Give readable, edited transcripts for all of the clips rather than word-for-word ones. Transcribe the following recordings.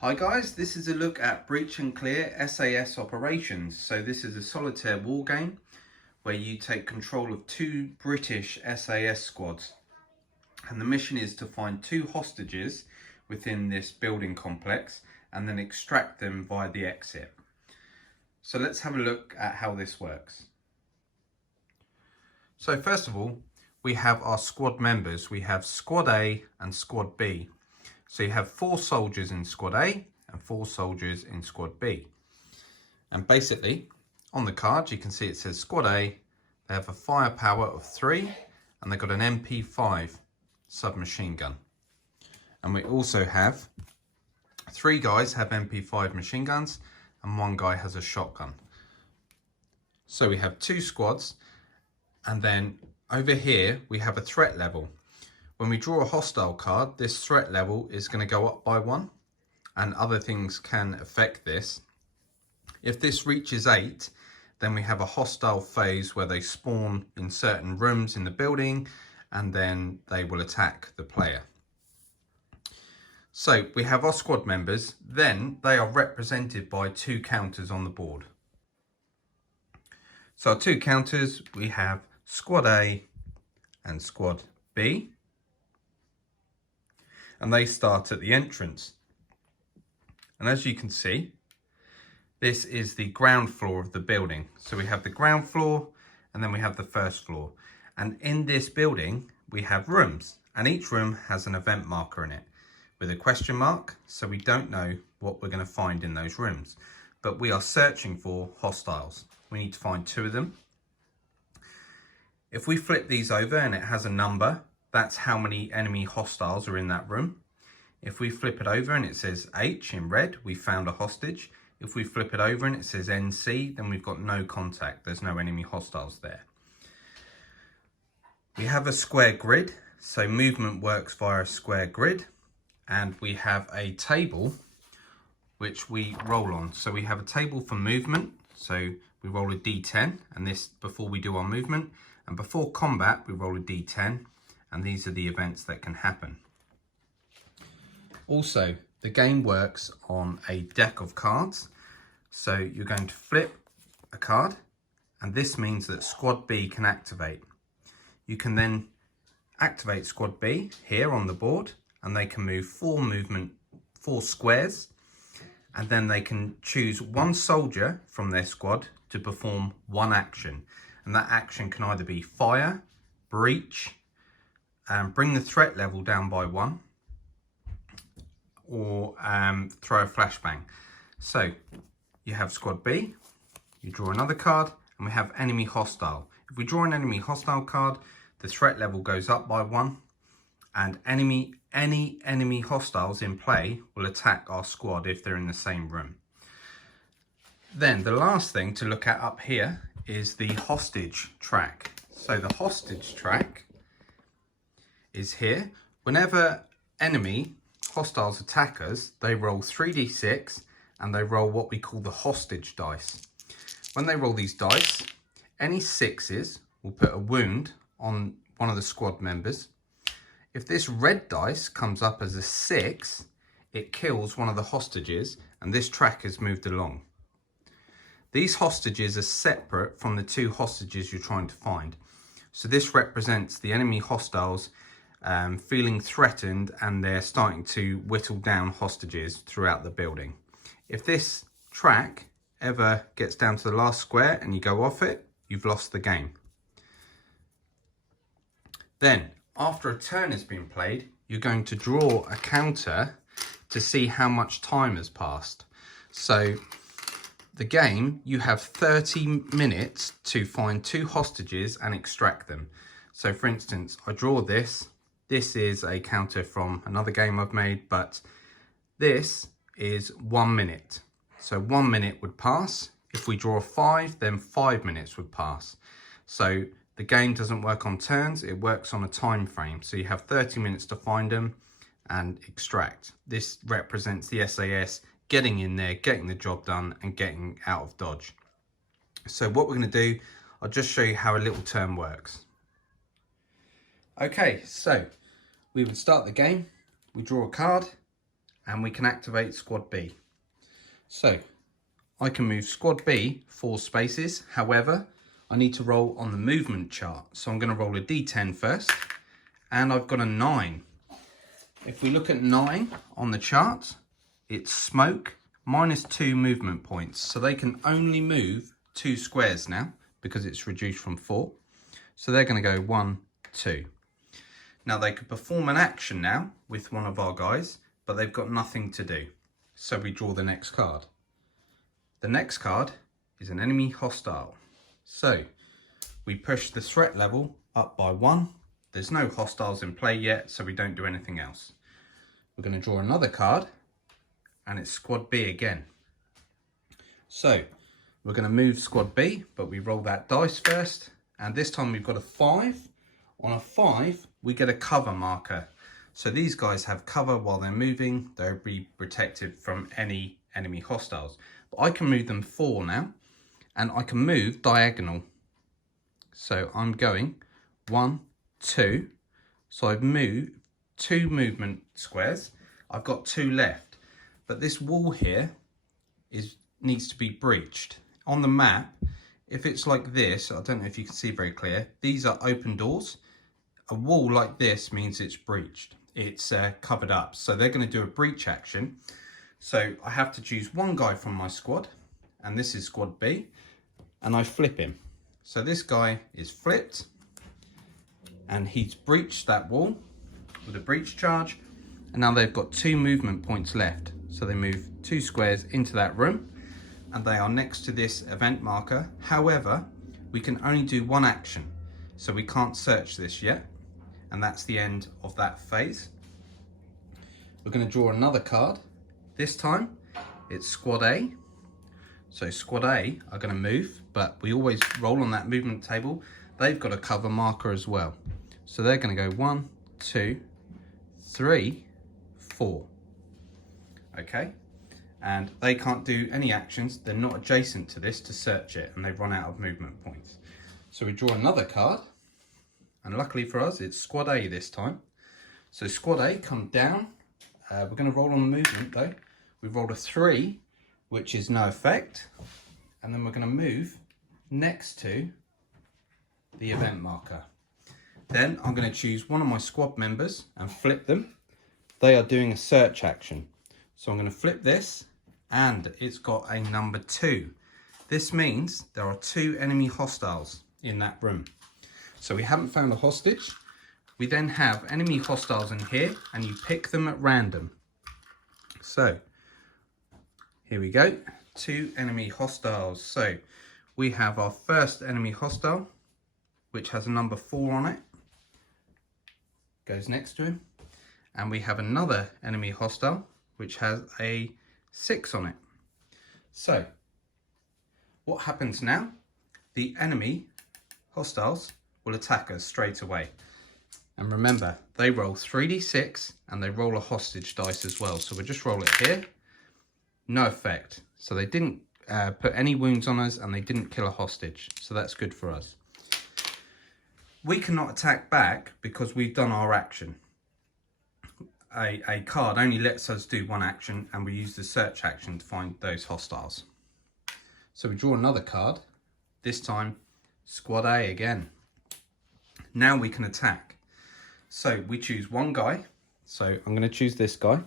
Hi guys, this is a look at Breach and Clear SAS operations. So this is a solitaire war game where you take control of two British SAS squads. And the mission is to find two hostages within this building complex and then extract them via the exit. So let's have a look at how this works. So first of all, we have our squad members. We have Squad A and Squad B. So you have 4 soldiers in Squad A and 4 soldiers in Squad B. And basically, on the card, you can see it says Squad A, they have a firepower of 3, and they've got an MP5 submachine gun. And we also have 3 guys have MP5 machine guns, and 1 guy has a shotgun. So we have 2 squads, and then over here, we have a threat level. When we draw a hostile card, this threat level is going to go up by 1, and other things can affect this. If this reaches 8, then we have a hostile phase where they spawn in certain rooms in the building, and then they will attack the player. So we have our squad members, then they are represented by 2 counters on the board. So our 2 counters, we have Squad A and Squad B. And they start at the entrance. And as you can see, this is the ground floor of the building. So we have the ground floor and then we have the first floor. And in this building, we have rooms, and each room has an event marker in it with a question mark. So we don't know what we're going to find in those rooms, but we are searching for hostiles. We need to find 2 of them. If we flip these over and it has a number, that's how many enemy hostiles are in that room. If we flip it over and it says H in red, we found a hostage. If we flip it over and it says NC, then we've got no contact. There's no enemy hostiles there. We have a square grid, so movement works via a square grid. And we have a table which we roll on. So we have a table for movement. So we roll a D10, and this before we do our movement. And before combat, we roll a D10. And these are the events that can happen. Also, the game works on a deck of cards. So you're going to flip a card, and this means that Squad B can activate. You can then activate Squad B here on the board, and they can move 4 squares, and then they can choose 1 soldier from their squad to perform 1 action. And that action can either be fire, breach, bring the threat level down by 1, or throw a flashbang. So you have Squad B, you draw another card, and we have enemy hostile. If we draw an enemy hostile card, the threat level goes up by 1, and any enemy hostiles in play will attack our squad if they're in the same room. Then the last thing to look at up here is the hostage track. So the hostage track is here. Whenever enemy hostiles attack us, they roll 3d6 and they roll what we call the hostage dice. When they roll these dice, any 6s will put a wound on one of the squad members. If this red dice comes up as a 6, it kills one of the hostages, and this track has moved along. These hostages are separate from the 2 hostages you're trying to find. So this represents the enemy hostiles feeling threatened, and they're starting to whittle down hostages throughout the building. If this track ever gets down to the last square and you go off it, you've lost the game. Then, after a turn has been played, you're going to draw a counter to see how much time has passed. So the game, you have 30 minutes to find 2 hostages and extract them. So for instance, I draw this. This is a counter from another game I've made, but this is 1 minute. So 1 minute would pass. If we draw a 5, then 5 minutes would pass. So the game doesn't work on turns, it works on a time frame. So you have 30 minutes to find them and extract. This represents the SAS getting in there, getting the job done, and getting out of dodge. So what we're going to do, I'll just show you how a little turn works. Okay, so we would start the game, we draw a card, and we can activate squad B. So I can move squad B 4 spaces. However, I need to roll on the movement chart. So I'm going to roll a D10 first, and I've got a 9. If we look at 9 on the chart, it's smoke minus 2 movement points. So they can only move 2 squares now because it's reduced from 4. So they're going to go 1, 2. Now they could perform an action now with one of our guys, but they've got nothing to do. So we draw the next card. The next card is an enemy hostile. So we push the threat level up by 1. There's no hostiles in play yet, so we don't do anything else. We're going to draw another card, and it's squad B again. So we're going to move squad B, but we roll that dice first, and this time we've got a 5. On a 5, we get a cover marker. So these guys have cover while they're moving. They'll be protected from any enemy hostiles. But I can move them 4 now, and I can move diagonal. So I'm going 1, 2. So I've moved 2 movement squares. I've got 2 left, but this wall here needs to be breached. On the map, if it's like this, I don't know if you can see very clear, these are open doors. A wall like this means it's breached. It's covered up. So they're going to do a breach action. So I have to choose one guy from my squad, and this is squad B, and I flip him. So this guy is flipped, and he's breached that wall with a breach charge, and now they've got 2 movement points left. So they move 2 squares into that room, and they are next to this event marker. However, we can only do 1 action, so we can't search this yet, and that's the end of that phase. We're going to draw another card. This time it's squad A. So squad A are going to move, but we always roll on that movement table. They've got a cover marker as well. So they're going to go 1, 2, 3, 4. Okay, and they can't do any actions. They're not adjacent to this to search it, and they've run out of movement points. So we draw another card, and luckily for us, it's squad A this time. So squad A come down. We're going to roll on the movement though. We've rolled a 3, which is no effect, and then we're going to move next to the event marker. Then I'm going to choose one of my squad members and flip them. They are doing a search action. So I'm going to flip this, and it's got a number 2. This means there are 2 enemy hostiles in that room. So we haven't found a hostage. We then have enemy hostiles in here, and you pick them at random. So here we go, 2 enemy hostiles. So we have our first enemy hostile, which has a number 4 on it. Goes next to him. And we have another enemy hostile, which has a 6 on it. So what happens now? The enemy hostiles will attack us straight away. And remember, they roll 3d6 and they roll a hostage dice as well. So we'll just roll it here. No effect. So they didn't put any wounds on us, and they didn't kill a hostage. So that's good for us. We cannot attack back because we've done our action. A card only lets us do 1 action, and we use the search action to find those hostiles. So we draw another card. This time, squad A again. Now we can attack. So we choose one guy. So I'm going to choose this guy,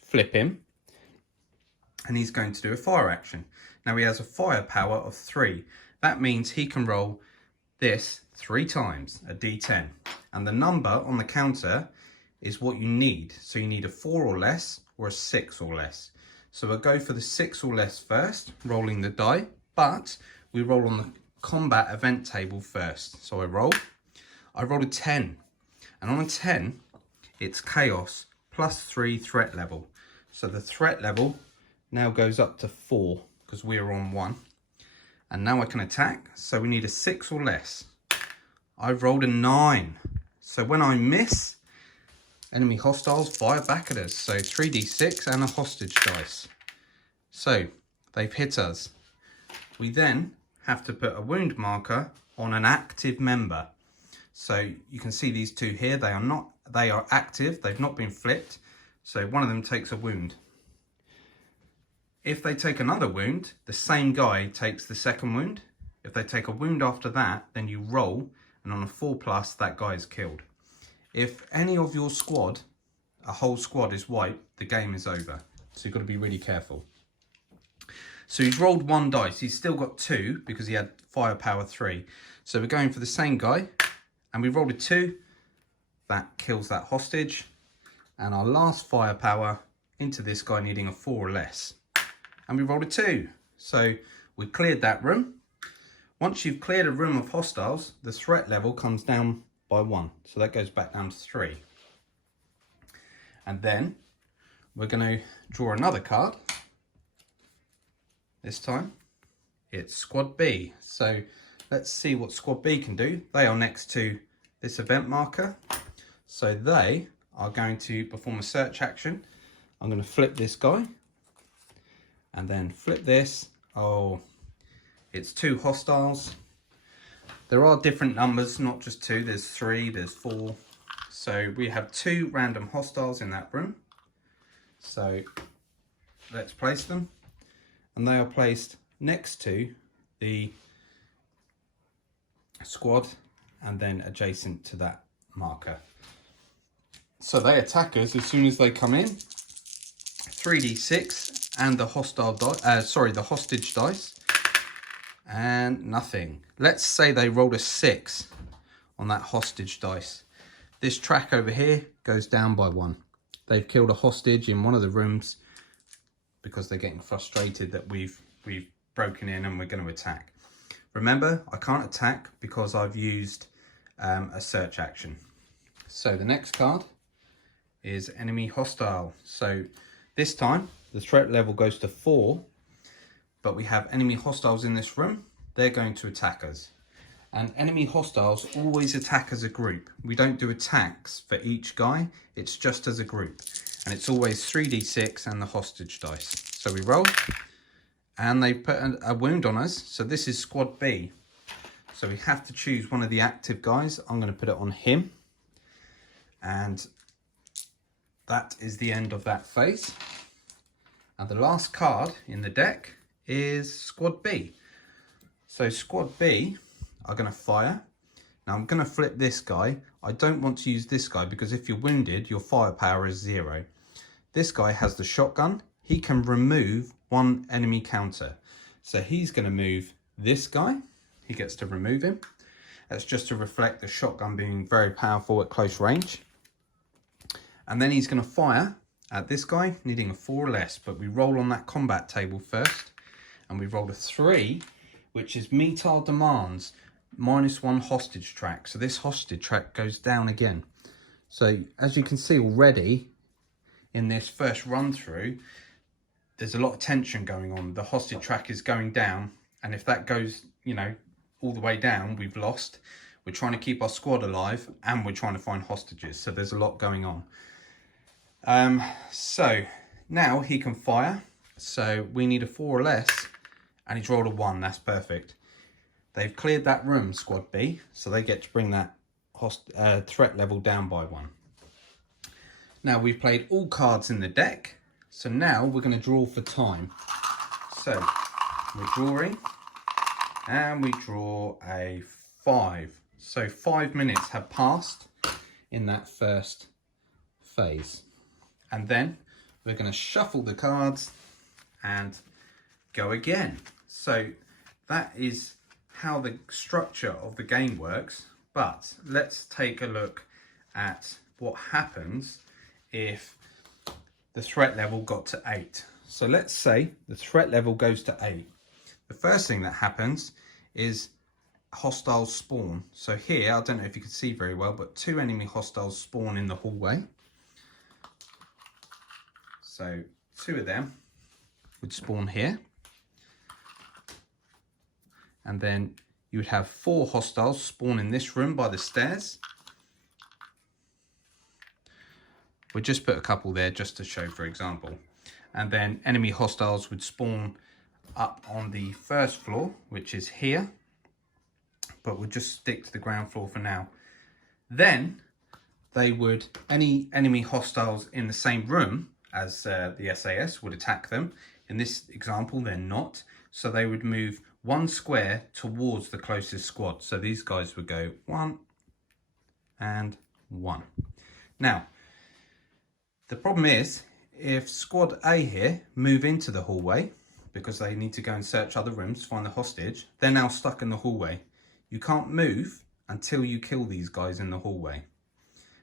flip him, and he's going to do a fire action. Now he has a firepower of 3. That means he can roll this 3 times, a d10. And the number on the counter is what you need. So you need a 4 or less, or a 6 or less. So we'll go for the 6 or less first, rolling the die, but we roll on the combat event table first. So I rolled a 10. And on a 10, it's chaos plus 3 threat level. So the threat level now goes up to 4 because we're on 1. And now I can attack. So we need a 6 or less. I've rolled a 9. So when I miss, enemy hostiles fire back at us. So 3d6 and a hostage dice. So they've hit us. We then have to put a wound marker on an active member. So you can see these 2 here, they are active, they've not been flipped. So one of them takes a wound. If they take another wound, the same guy takes the second wound. If they take a wound after that, then you roll, and on a 4+, that guy is killed. If any of your squad, a whole squad, is wiped, the game is over. So you've got to be really careful. So he's rolled 1 dice. He's still got 2 because he had firepower 3. So we're going for the same guy, and we rolled a 2. That kills that hostage. And our last firepower into this guy needing a 4 or less. And we rolled a 2. So we cleared that room. Once you've cleared a room of hostiles, the threat level comes down by 1. So that goes back down to 3. And then we're going to draw another card. This time it's Squad B. So let's see what Squad B can do. They are next to this event marker. So they are going to perform a search action. I'm going to flip this guy and then flip this. Oh, it's 2 hostiles. There are different numbers, not just 2. There's 3, there's 4. So we have 2 random hostiles in that room. So let's place them. And they are placed next to the squad and then adjacent to that marker. So they attack us as soon as they come in. 3d6 and the the hostage dice, and nothing. Let's say they rolled a 6 on that hostage dice. This track over here goes down by 1. They've killed a hostage in one of the rooms because they're getting frustrated that we've broken in and we're going to attack. Remember, I can't attack because I've used a search action. So the next card is enemy hostile. So this time the threat level goes to 4, but we have enemy hostiles in this room. They're going to attack us. And enemy hostiles always attack as a group. We don't do attacks for each guy, it's just as a group. And it's always 3d6 and the hostage dice. So we roll, and they put a wound on us. So this is Squad B. So we have to choose one of the active guys. I'm going to put it on him. And that is the end of that phase. And the last card in the deck is Squad B. So Squad B are going to fire. Now I'm going to flip this guy. I don't want to use this guy because if you're wounded, your firepower is 0. This guy has the shotgun. He can remove 1 enemy counter. So he's going to move this guy. He gets to remove him. That's just to reflect the shotgun being very powerful at close range. And then he's going to fire at this guy, needing a 4 or less. But we roll on that combat table first. And we rolled a 3, which is meet our demands. -1 hostage track. So this hostage track goes down again. So as you can see already in this first run through, there's a lot of tension going on. The hostage track is going down, and if that goes, you know, all the way down, we've lost. We're trying to keep our squad alive and we're trying to find hostages. So there's a lot going on. So now he can fire. So we need a 4 or less, and he's rolled a 1. That's perfect. They've cleared that room, Squad B, so they get to bring that threat level down by 1. Now we've played all cards in the deck, so now we're going to draw for time. So we're drawing, and we draw a 5. So 5 minutes have passed in that first phase. And then we're going to shuffle the cards and go again. So that is how the structure of the game works, but let's take a look at what happens if the threat level got to 8. So let's say the threat level goes to 8. The first thing that happens is hostiles spawn. So here, I don't know if you can see very well, but 2 enemy hostiles spawn in the hallway. So 2 of them would spawn here. And then you would have 4 hostiles spawn in this room by the stairs. We'll just put a couple there just to show, for example. And then enemy hostiles would spawn up on the first floor, which is here. But we'll just stick to the ground floor for now. Then they would, any enemy hostiles in the same room as the SAS would attack them. In this example, they're not. So they would move 1 square towards the closest squad. So these guys would go 1 and 1. Now, the problem is, if squad A here move into the hallway, because they need to go and search other rooms to find the hostage, they're now stuck in the hallway. You can't move until you kill these guys in the hallway.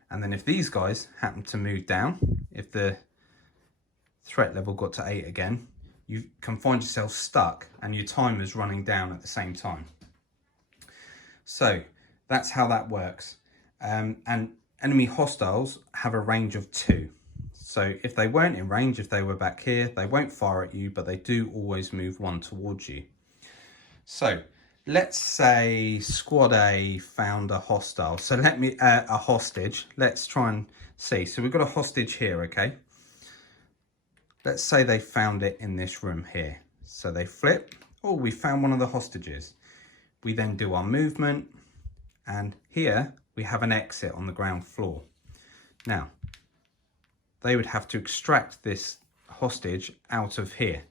And then if these guys happen to move down, if the threat level got to 8 again, you can find yourself stuck and your timer's running down at the same time. So that's how that works. And enemy hostiles have a range of 2. So if they weren't in range, if they were back here, they won't fire at you, but they do always move 1 towards you. So let's say squad A found a hostile. So a hostage. Let's try and see. So we've got a hostage here, okay? Let's say they found it in this room here. So they flip. Oh, we found one of the hostages. We then do our movement. And here we have an exit on the ground floor. Now, they would have to extract this hostage out of here.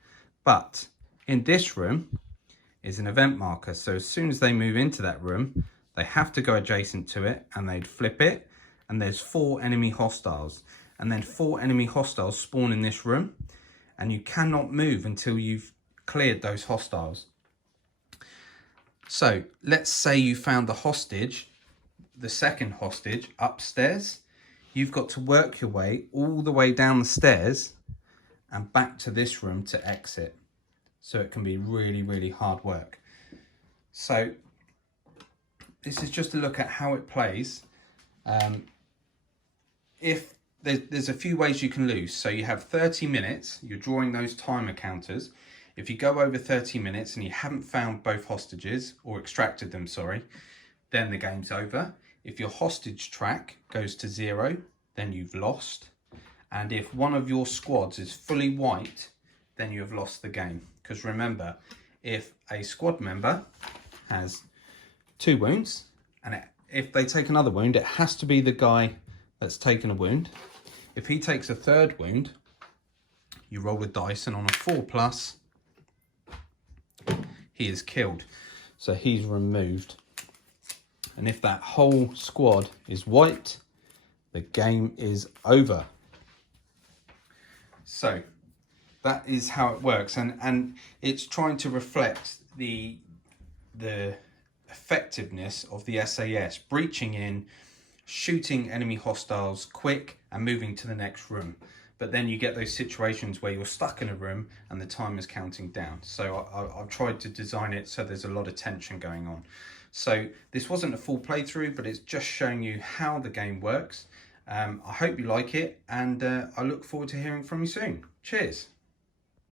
But in this room is an event marker. So as soon as they move into that room, they have to go adjacent to it and they'd flip it. And there's 4 enemy hostiles. And then 4 enemy hostiles spawn in this room. And you cannot move until you've cleared those hostiles. So let's say you found the hostage, the second hostage, upstairs. You've got to work your way all the way down the stairs and back to this room to exit. So it can be really, really hard work. So this is just a look at how it plays. If there's a few ways you can lose. So you have 30 minutes, you're drawing those timer counters. If you go over 30 minutes and you haven't found both hostages, or extracted them, sorry, then the game's over. If your hostage track goes to 0, then you've lost. And if one of your squads is fully white, then you have lost the game. Because remember, if a squad member has 2 wounds, and if they take another wound, it has to be the guy that's taken a wound. If he takes a 3rd wound, you roll a dice, and on a 4+, he is killed. So he's removed. And if that whole squad is white, the game is over. So that is how it works. And it's trying to reflect the effectiveness of the SAS, breaching in, shooting enemy hostiles quick and moving to the next room. But then you get those situations where you're stuck in a room and the time is counting down. So I've tried to design it so there's a lot of tension going on. So this wasn't a full playthrough, but it's just showing you how the game works. I hope you like it, and I look forward to hearing from you soon. Cheers.